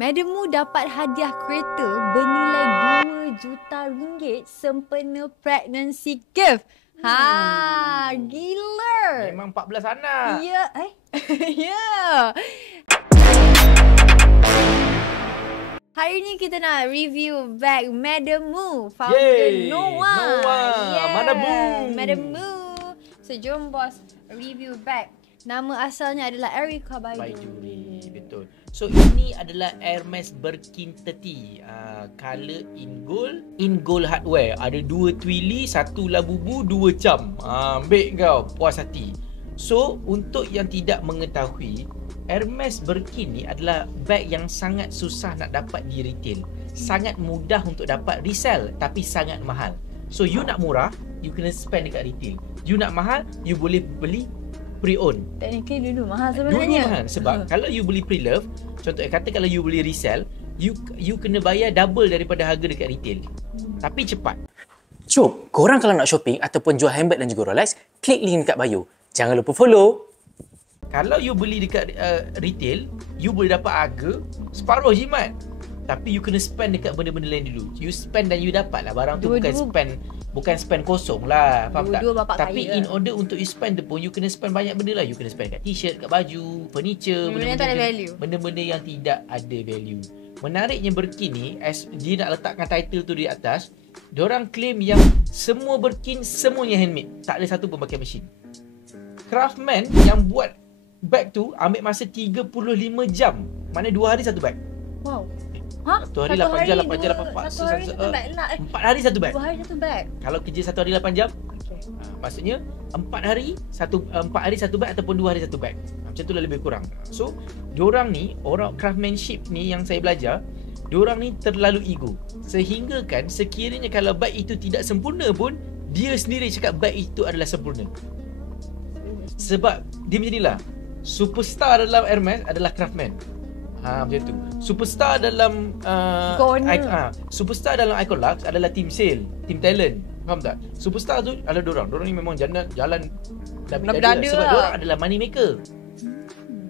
Madam Mu dapat hadiah kereta bernilai RM2 juta sempena pregnancy gift. Gila. Memang 14 anak. Ya, ya. Hari ni kita nak review bag Madam Mu, founder Noah. Yeah. Madam Mu. So, jom bos review bag. Nama asalnya adalah Erica Baiduri. Betul. So, ini adalah Hermes Birkin 30. Color in gold hardware. Ada 2 twilly, 1 labubu, 2 cam. Ambil kau, puas hati. So, untuk yang tidak mengetahui, Hermes Birkin ni adalah bag yang sangat susah nak dapat di retail. Sangat mudah untuk dapat resell, tapi sangat mahal. So, you nak murah, you kena spend dekat retail. You nak mahal, you boleh beli pre-own. Technically dulu mahal sebenarnya. Dulu mahal sebab kalau you beli pre-love, contohnya kata kalau you beli resell, you kena bayar double daripada harga dekat retail. Tapi cepat. Jom, korang kalau nak shopping ataupun jual handbag dan juga Rolex, klik link dekat bio. Jangan lupa follow. Kalau you beli dekat retail, you boleh dapat harga separuh jimat. Tapi you kena spend dekat benda-benda lain dulu. You spend dan you dapat lah barang tu. Bukan spend kosong lah. Faham tak? Tapi in order untuk you spend tu pun, you kena spend banyak benda lah. You kena spend kat t-shirt, kat baju, furniture, benda-benda yang tidak ada value. Menariknya Birkin ni, dia nak letakkan title tu di atas, diorang claim yang semua Birkin semuanya handmade. Tak ada satu pun pakai mesin. Craftsman yang buat bag tu ambil masa 35 jam. Mana 2 hari satu bag. Wow. 1 hari 8 jam, 8 jam, 4 hari satu bag. 2 hari satu bag. Kalau kerja 1 hari 8 jam, maksudnya 4 hari satu bag ataupun 2 hari satu bag. Macam tu lah lebih kurang. So, diorang ni, orang craftsmanship ni yang saya belajar, diorang ni terlalu ego. Sehingga kan sekiranya kalau bag itu tidak sempurna pun, dia sendiri cakap bag itu adalah sempurna. Sebab dia macam inilah. Superstar dalam Hermes adalah craftsman. Macam tu. Superstar dalam superstar dalam Icon Lux adalah team sale, team talent. Faham tak? Superstar tu adalah diorang. Diorang ni memang jalan sebab diorang adalah money maker.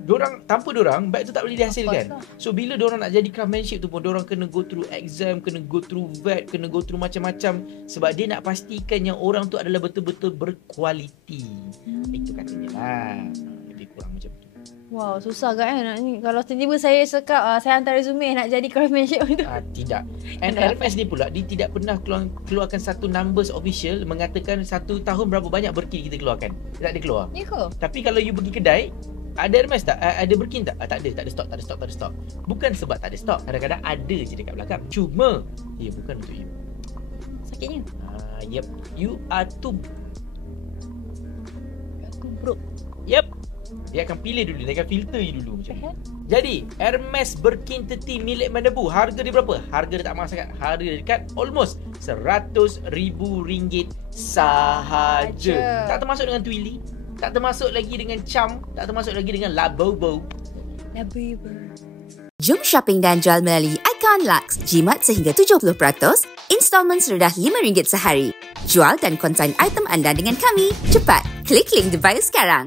Diorang, tanpa diorang, bag tu tak boleh dihasilkan. So bila diorang nak jadi craftsmanship tu pun, diorang kena go through exam, kena go through vet, kena go through macam-macam. Sebab dia nak pastikan yang orang tu adalah betul-betul berkualiti. Itu katanya lah. Lebih kurang macam tu. Wow, susah kan nak ni. Kalau tiba-tiba saya cakap saya hantar resume nak jadi craftsmanship tu. Tidak. And Hermes ni pula, dia tidak pernah keluarkan satu numbers official mengatakan 1 tahun berapa banyak Birkin kita keluarkan. Dia tak ada keluar. Ya ke? Tapi kalau you pergi kedai, ada Hermes tak? Ada Birkin tak? Tak ada stok. Bukan sebab tak ada stok. Kadang-kadang ada je dekat belakang. Cuma, dia bukan untuk you. Sakitnya? Yep. You are too broke. Yep. Dia akan pilih dulu, dia akan filter you dulu macam ni. Jadi, Hermes Birkin 30 milik Madam Mu, harga dia berapa? Harga dia tak mahal sangat. Harga dia dekat almost RM100,000 sahaja. Tak termasuk dengan twilly, tak termasuk lagi dengan cam, tak termasuk lagi dengan labubu. Jom shopping dan jual melalui Icon Lux. Jimat sehingga 70%, installment serendah RM5 sehari. Jual dan konsign item anda dengan kami. Cepat, klik link di bio sekarang.